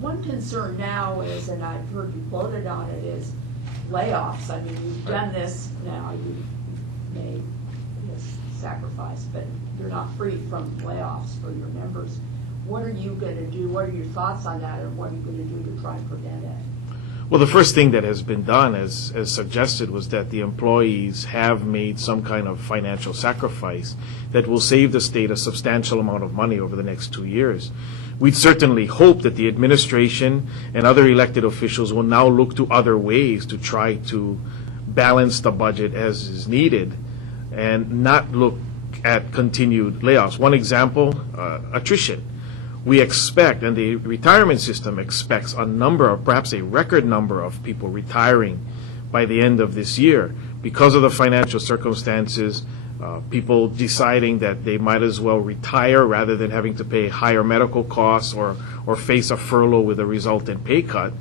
One concern now is, and I've heard you quoted on it, is layoffs. I mean, you've done this now, you've made this sacrifice, but you're not free from layoffs for your members. What are you going to do? What are your thoughts on that, and what are you going to do to try and prevent it? Well, the first thing that has been done, as suggested, was that the employees have made some kind of financial sacrifice that will save the state a substantial amount of money over the next 2 years. We'd certainly hope that the administration and other elected officials will now look to other ways to try to balance the budget as is needed and not look at continued layoffs. One example, attrition. We expect, and the retirement system expects, a number of, perhaps a record number of people retiring by the end of this year because of the financial circumstances, people deciding that they might as well retire rather than having to pay higher medical costs or face a furlough with a resultant pay cut.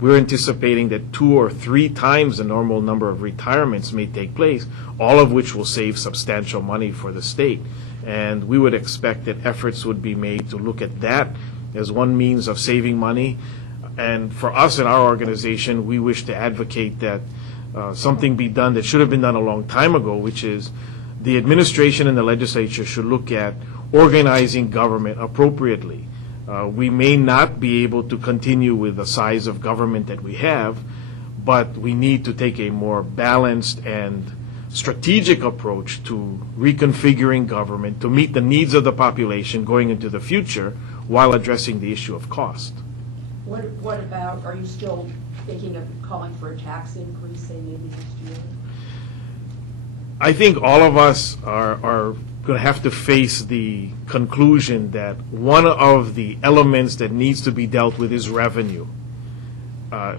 We're anticipating that 2 or 3 times the normal number of retirements may take place, all of which will save substantial money for the state. And we would expect that efforts would be made to look at that as one means of saving money. And for us in our organization, we wish to advocate that something be done that should have been done a long time ago, which is the administration and the legislature should look at organizing government appropriately. We may not be able to continue with the size of government that we have, but we need to take a more balanced and strategic approach to reconfiguring government to meet the needs of the population going into the future while addressing the issue of cost. What about, are you still thinking of calling for a tax increase, say maybe next year? I think all of us are going to have to face the conclusion that one of the elements that needs to be dealt with is revenue.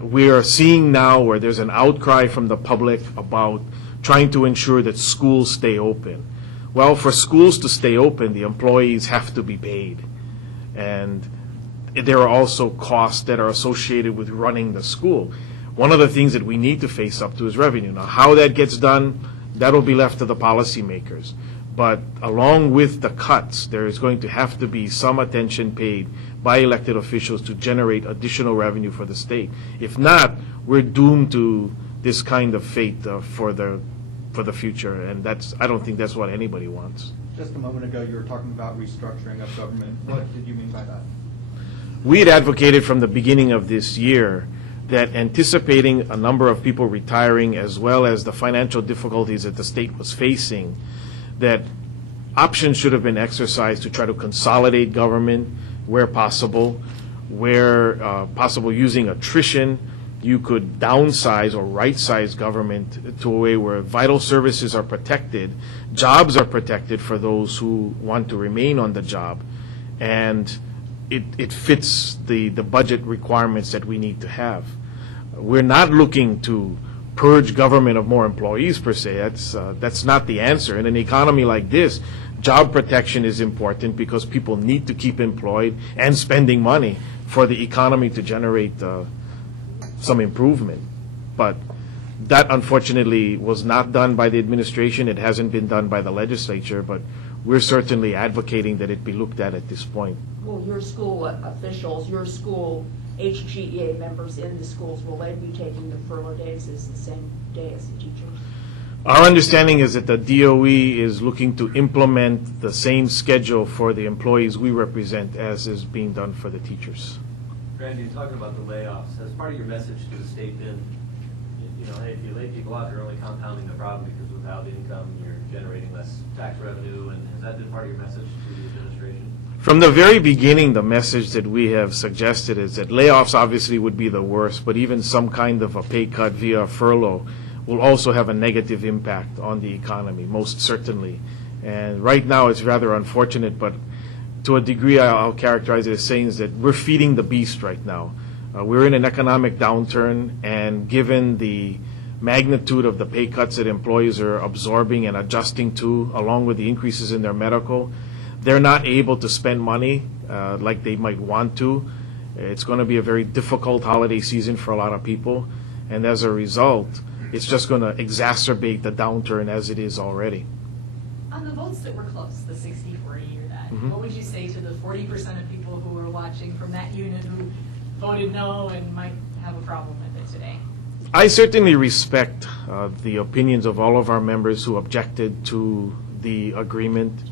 We are seeing now where there's an outcry from the public about trying to ensure that schools stay open. Well, for schools to stay open, the employees have to be paid. And there are also costs that are associated with running the school. One of the things that we need to face up to is revenue. Now, how that gets done, that'll be left to the policymakers. But along with the cuts, there is going to have to be some attention paid by elected officials to generate additional revenue for the state. If not, we're doomed to this kind of fate for the future, and I don't think that's what anybody wants. Just a moment ago, you were talking about restructuring of government. What did you mean by that? We had advocated from the beginning of this year that anticipating a number of people retiring as well as the financial difficulties that the state was facing, that options should have been exercised to try to consolidate government where possible using attrition. You could downsize or right-size government to a way where vital services are protected, jobs are protected for those who want to remain on the job, and it fits the budget requirements that we need to have. We're not looking to purge government of more employees per se. That's not the answer. In an economy like this, job protection is important because people need to keep employed and spending money for the economy to generate some improvement. But that unfortunately was not done by the administration. It hasn't been done by the legislature, but we're certainly advocating that it be looked at this point. Well, your school officials, your school HGEA members in the schools, will they be taking the furlough days as the same day as the teachers? Our understanding is that the DOE is looking to implement the same schedule for the employees we represent as is being done for the teachers. Randy, talking about the layoffs, has part of your message to the state been, hey, if you lay people out, you're only compounding the problem because without income, you're generating less tax revenue, and has that been part of your message to the administration? From the very beginning, the message that we have suggested is that layoffs obviously would be the worst, but even some kind of a pay cut via furlough will also have a negative impact on the economy, most certainly. And right now, it's rather unfortunate, but to a degree, I'll characterize it as saying is that we're feeding the beast right now. We're in an economic downturn, and given the magnitude of the pay cuts that employees are absorbing and adjusting to, along with the increases in their medical, they're not able to spend money like they might want to. It's going to be a very difficult holiday season for a lot of people, and as a result, it's just going to exacerbate the downturn as it is already. On the votes that were close, the 60-40 or that, what would you say to the 40% of people who were watching from that unit who voted no and might have a problem with it today. I certainly respect the opinions of all of our members who objected to the agreement,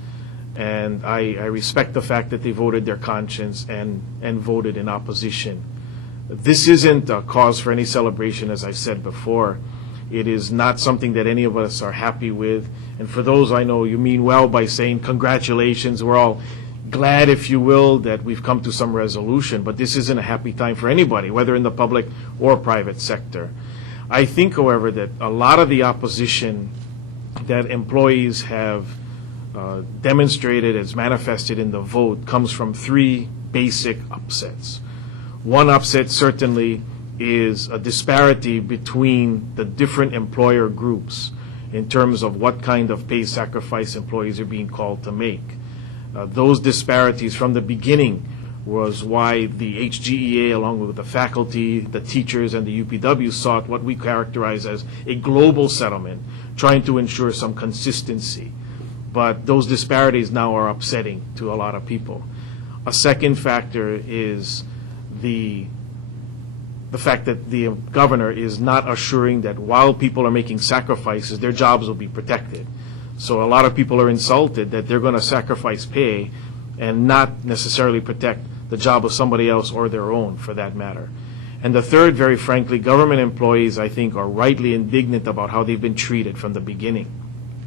and I respect the fact that they voted their conscience and voted in opposition. This isn't a cause for any celebration, as I said before. It is not something that any of us are happy with, and for those I know, you mean well by saying congratulations. We're all glad, if you will, that we've come to some resolution, but this isn't a happy time for anybody, whether in the public or private sector. I think, however, that a lot of the opposition that employees have demonstrated as manifested in the vote comes from three basic upsets. One upset certainly is a disparity between the different employer groups in terms of what kind of pay sacrifice employees are being called to make. Those disparities from the beginning was why the HGEA, along with the faculty, the teachers, and the UPW sought what we characterize as a global settlement, trying to ensure some consistency. But those disparities now are upsetting to a lot of people. A second factor is the fact that the governor is not assuring that while people are making sacrifices, their jobs will be protected. So a lot of people are insulted that they're going to sacrifice pay and not necessarily protect the job of somebody else or their own, for that matter. And the third, very frankly, government employees, I think, are rightly indignant about how they've been treated from the beginning.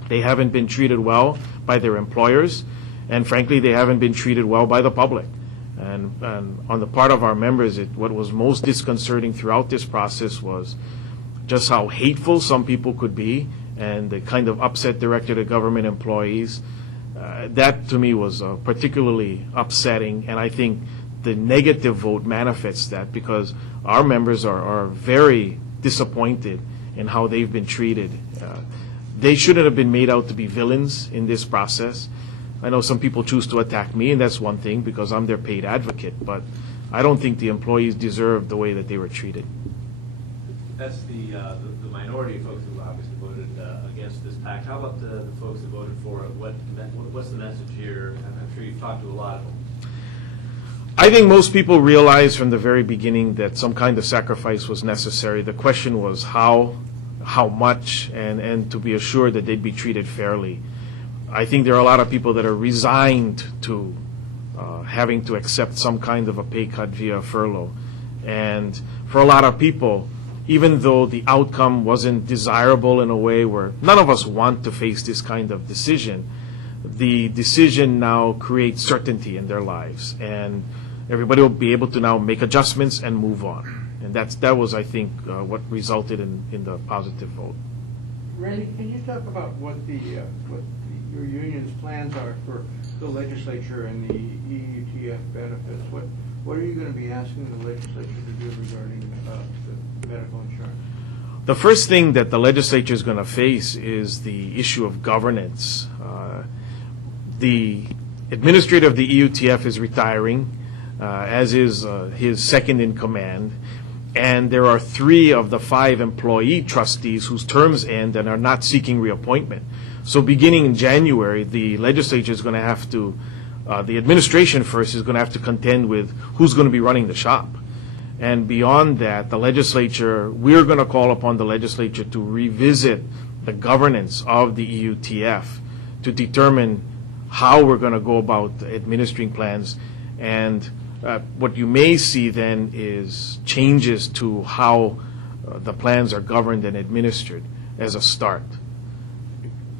They haven't been treated well by their employers, and frankly, they haven't been treated well by the public. And on the part of our members, what was most disconcerting throughout this process was just how hateful some people could be and the kind of upset directed at government employees. That, to me, was particularly upsetting, and I think the negative vote manifests that because our members are very disappointed in how they've been treated. They shouldn't have been made out to be villains in this process. I know some people choose to attack me, and that's one thing because I'm their paid advocate, but I don't think the employees deserve the way that they were treated. That's the minority of folks who obviously voted against this pact. How about the folks who voted for it? What's the message here? I'm sure you've talked to a lot of them. I think most people realized from the very beginning that some kind of sacrifice was necessary. The question was how much, and to be assured that they'd be treated fairly. I think there are a lot of people that are resigned to having to accept some kind of a pay cut via furlough. And for a lot of people, even though the outcome wasn't desirable in a way where none of us want to face this kind of decision, the decision now creates certainty in their lives. And everybody will be able to now make adjustments and move on. And that was, I think, what resulted in the positive vote. Randy, can you talk about what your union's plans are for the legislature and the EUTF benefits? What are you going to be asking the legislature to do regarding the medical insurance? The first thing that the legislature is going to face is the issue of governance. The administrator of the EUTF is retiring, as is his second in command. And there are 3 of the 5 employee trustees whose terms end and are not seeking reappointment. So beginning in January, the legislature is going to have to, the administration first is going to have to contend with who's going to be running the shop. And beyond that, the legislature, we're going to call upon the legislature to revisit the governance of the EUTF to determine how we're going to go about administering plans. And what you may see then is changes to how the plans are governed and administered as a start.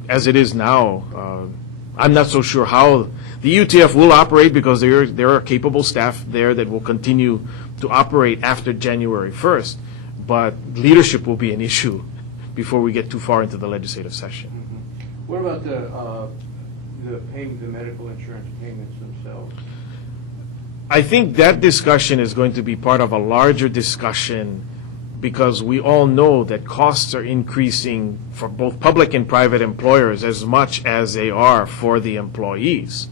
As it is now, I'm not so sure how the UTF will operate because there are capable staff there that will continue to operate after January 1st, but leadership will be an issue before we get too far into the legislative session. Mm-hmm. What about the medical insurance payments themselves? I think that discussion is going to be part of a larger discussion because we all know that costs are increasing for both public and private employers as much as they are for the employees.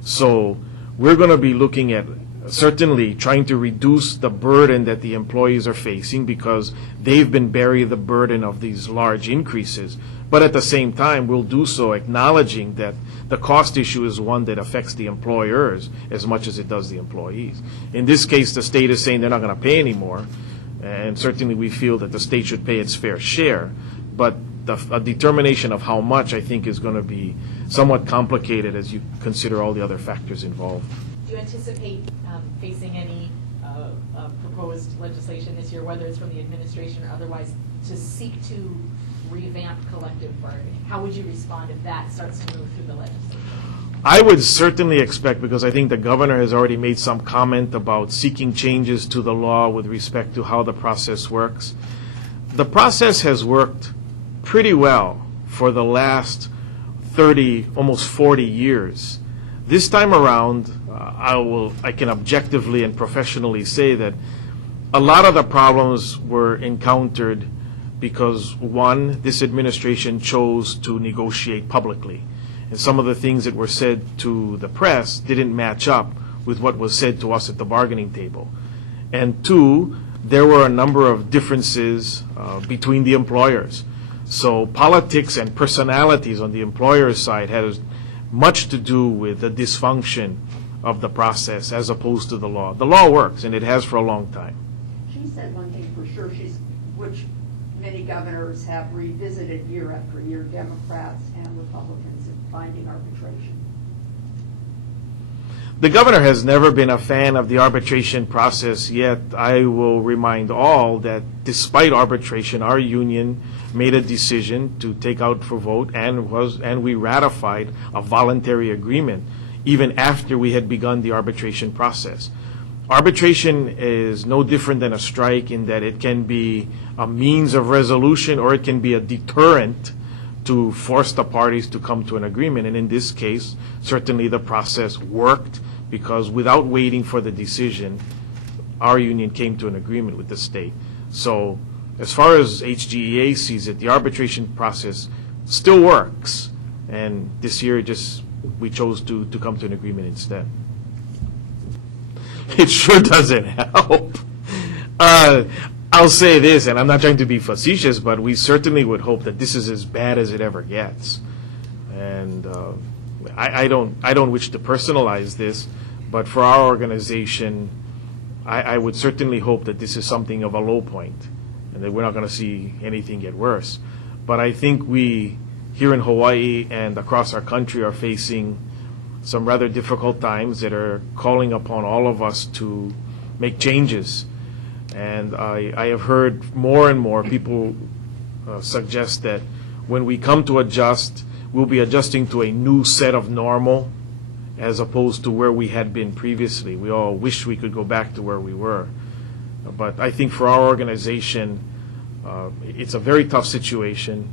So we're going to be looking at certainly trying to reduce the burden that the employees are facing because they've been bearing the burden of these large increases. But at the same time, we'll do so acknowledging that the cost issue is one that affects the employers as much as it does the employees. In this case, the state is saying they're not going to pay anymore, and certainly we feel that the state should pay its fair share. But a determination of how much, I think, is going to be somewhat complicated as you consider all the other factors involved. Do you anticipate facing any proposed legislation this year, whether it's from the administration or otherwise, to seek to revamp collective bargaining? How would you respond if that starts to move through the legislature? I would certainly expect, because I think the governor has already made some comment about seeking changes to the law with respect to how the process works. The process has worked pretty well for the last 30, almost 40 years. This time around, I can objectively and professionally say that a lot of the problems were encountered because, one, this administration chose to negotiate publicly. And some of the things that were said to the press didn't match up with what was said to us at the bargaining table. And two, there were a number of differences between the employers. So politics and personalities on the employer's side has much to do with the dysfunction of the process as opposed to the law. The law works, and it has for a long time. She said one thing for sure, which many governors have revisited year after year, Democrats and Republicans, in finding arbitration. The governor has never been a fan of the arbitration process, yet I will remind all that despite arbitration, our union made a decision to take out for vote and we ratified a voluntary agreement even after we had begun the arbitration process. Arbitration is no different than a strike in that it can be a means of resolution or it can be a deterrent to force the parties to come to an agreement. And in this case, certainly the process worked because without waiting for the decision, our union came to an agreement with the state. So as far as HGEA sees it, the arbitration process still works. And this year we chose to come to an agreement instead. It sure doesn't help. I'll say this, and I'm not trying to be facetious, but we certainly would hope that this is as bad as it ever gets. And I don't wish to personalize this, but for our organization, I would certainly hope that this is something of a low point, and that we're not going to see anything get worse. But I think we, here in Hawaii and across our country, are facing some rather difficult times that are calling upon all of us to make changes. And I have heard more and more people suggest that when we come to adjust, we'll be adjusting to a new set of normal as opposed to where we had been previously. We all wish we could go back to where we were. But I think for our organization, it's a very tough situation,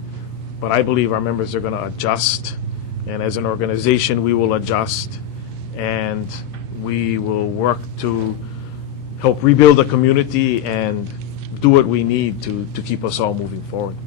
but I believe our members are going to adjust. And as an organization, we will adjust, and we will work to help rebuild the community and do what we need to keep us all moving forward.